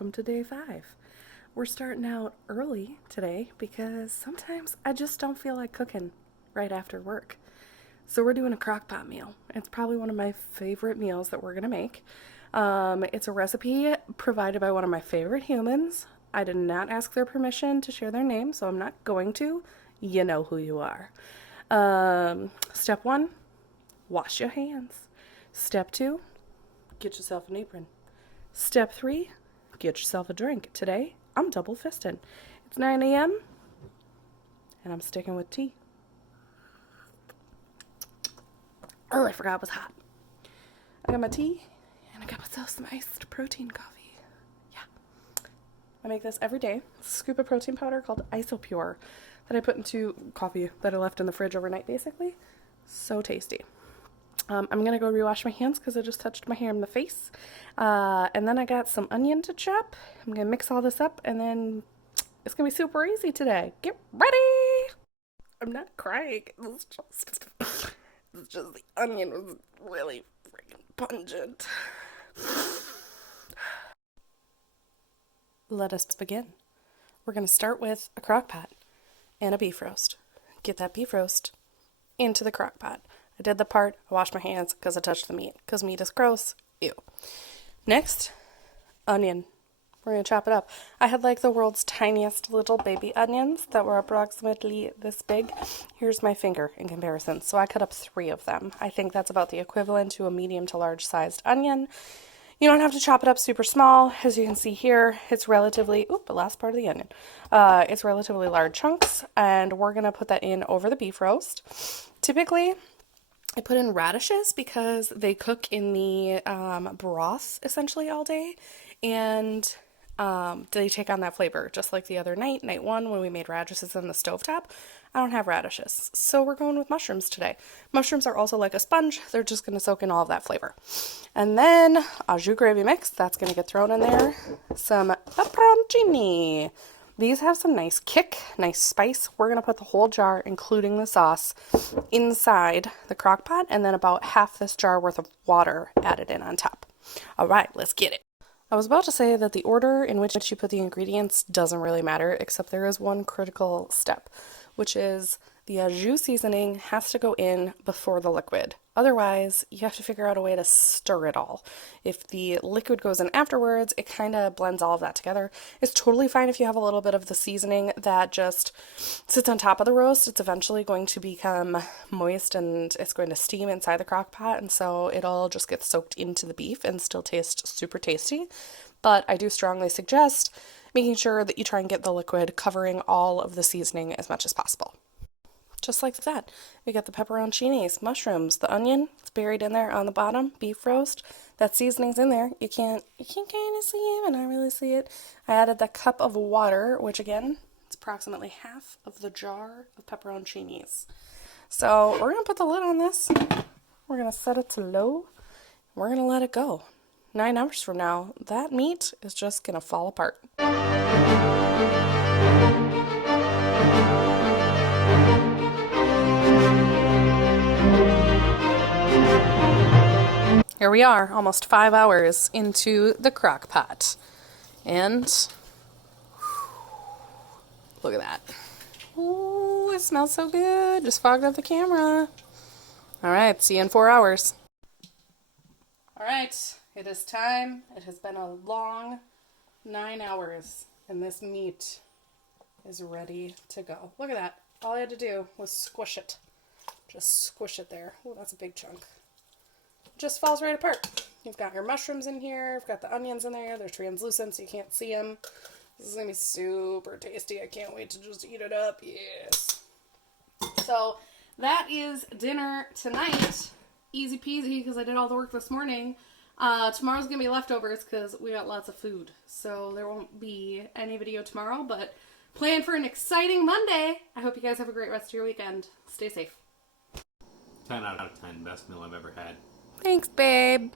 welcome to day 5. We're starting out early today because sometimes I just don't feel like cooking right after work. So we're doing a crock pot meal. It's probably one of my favorite meals that we're going to make. It's a recipe provided by one of my favorite humans. I did not ask their permission to share their name, so I'm not going to. You know who you are. Step 1, wash your hands. Step 2, get yourself an apron. Step 3, get yourself a drink. Today, I'm double fisting. It's 9 a.m. and I'm sticking with tea. Oh, I forgot it was hot. I got my tea and I got myself some iced protein coffee. Yeah. I make this every day. It's a scoop of protein powder called Isopure that I put into coffee that I left in the fridge overnight, basically. So tasty. I'm going to go rewash my hands because I just touched my hair in the face. And then I got some onion to chop. I'm going to mix all this up and then it's going to be super easy today. Get ready! I'm not crying. It's just the onion was really freaking pungent. Let us begin. We're going to start with a crock pot and a beef roast. Get that beef roast into the crock pot. I did the part, I washed my hands because I touched the meat, because meat is gross. Ew. Next, onion. We're going to chop it up. I had like the world's tiniest little baby onions that were approximately this big. Here's my finger in comparison. So I cut up 3 of them. I think that's about the equivalent to a medium to large sized onion. You don't have to chop it up super small. As you can see here, it's relatively, the last part of the onion. It's relatively large chunks, and we're going to put that in over the beef roast. Typically, I put in radishes because they cook in the broth essentially all day, and they take on that flavor, just like the other night 1, when we made radishes on the stovetop. I don't have radishes, so we're going with mushrooms today. Mushrooms are also like a sponge. They're just going to soak in all of that flavor. And then au jus gravy mix, that's going to get thrown in there. Some pepperoncini. These have some nice kick, nice spice. We're going to put the whole jar, including the sauce, inside the crock pot, and then about half this jar worth of water added in on top. All right, let's get it. I was about to say that the order in which you put the ingredients doesn't really matter, except there is one critical step, which is the au jus seasoning has to go in before the liquid. Otherwise, you have to figure out a way to stir it all. If the liquid goes in afterwards, it kind of blends all of that together. It's totally fine if you have a little bit of the seasoning that just sits on top of the roast. It's eventually going to become moist and it's going to steam inside the crock pot, and so it'll just get soaked into the beef and still taste super tasty. But I do strongly suggest making sure that you try and get the liquid covering all of the seasoning as much as possible. Just like that. We got the pepperoncinis, mushrooms, the onion, it's buried in there on the bottom, beef roast. That seasoning's in there. You can kind of see it, but not really see it. I added the cup of water, which again, it's approximately half of the jar of pepperoncinis. So we're going to put the lid on this. We're going to set it to low. We're going to let it go. 9 hours from now, that meat is just going to fall apart. Here we are, almost 5 hours into the crock pot. And look at that. Ooh, it smells so good. Just fogged up the camera. All right, see you in 4 hours. All right, it is time. It has been a long 9 hours, and this meat is ready to go. Look at that. All I had to do was squish it. Just squish it there. Oh, that's a big chunk. Just falls right apart. You've got your mushrooms in here. You've got the onions in there. They're translucent, so you can't see them. This is going to be super tasty. I can't wait to just eat it up. Yes. So that is dinner tonight. Easy peasy because I did all the work this morning. Tomorrow's going to be leftovers because we got lots of food. So there won't be any video tomorrow, but plan for an exciting Monday. I hope you guys have a great rest of your weekend. Stay safe. 10 out of 10, best meal I've ever had. Thanks, babe.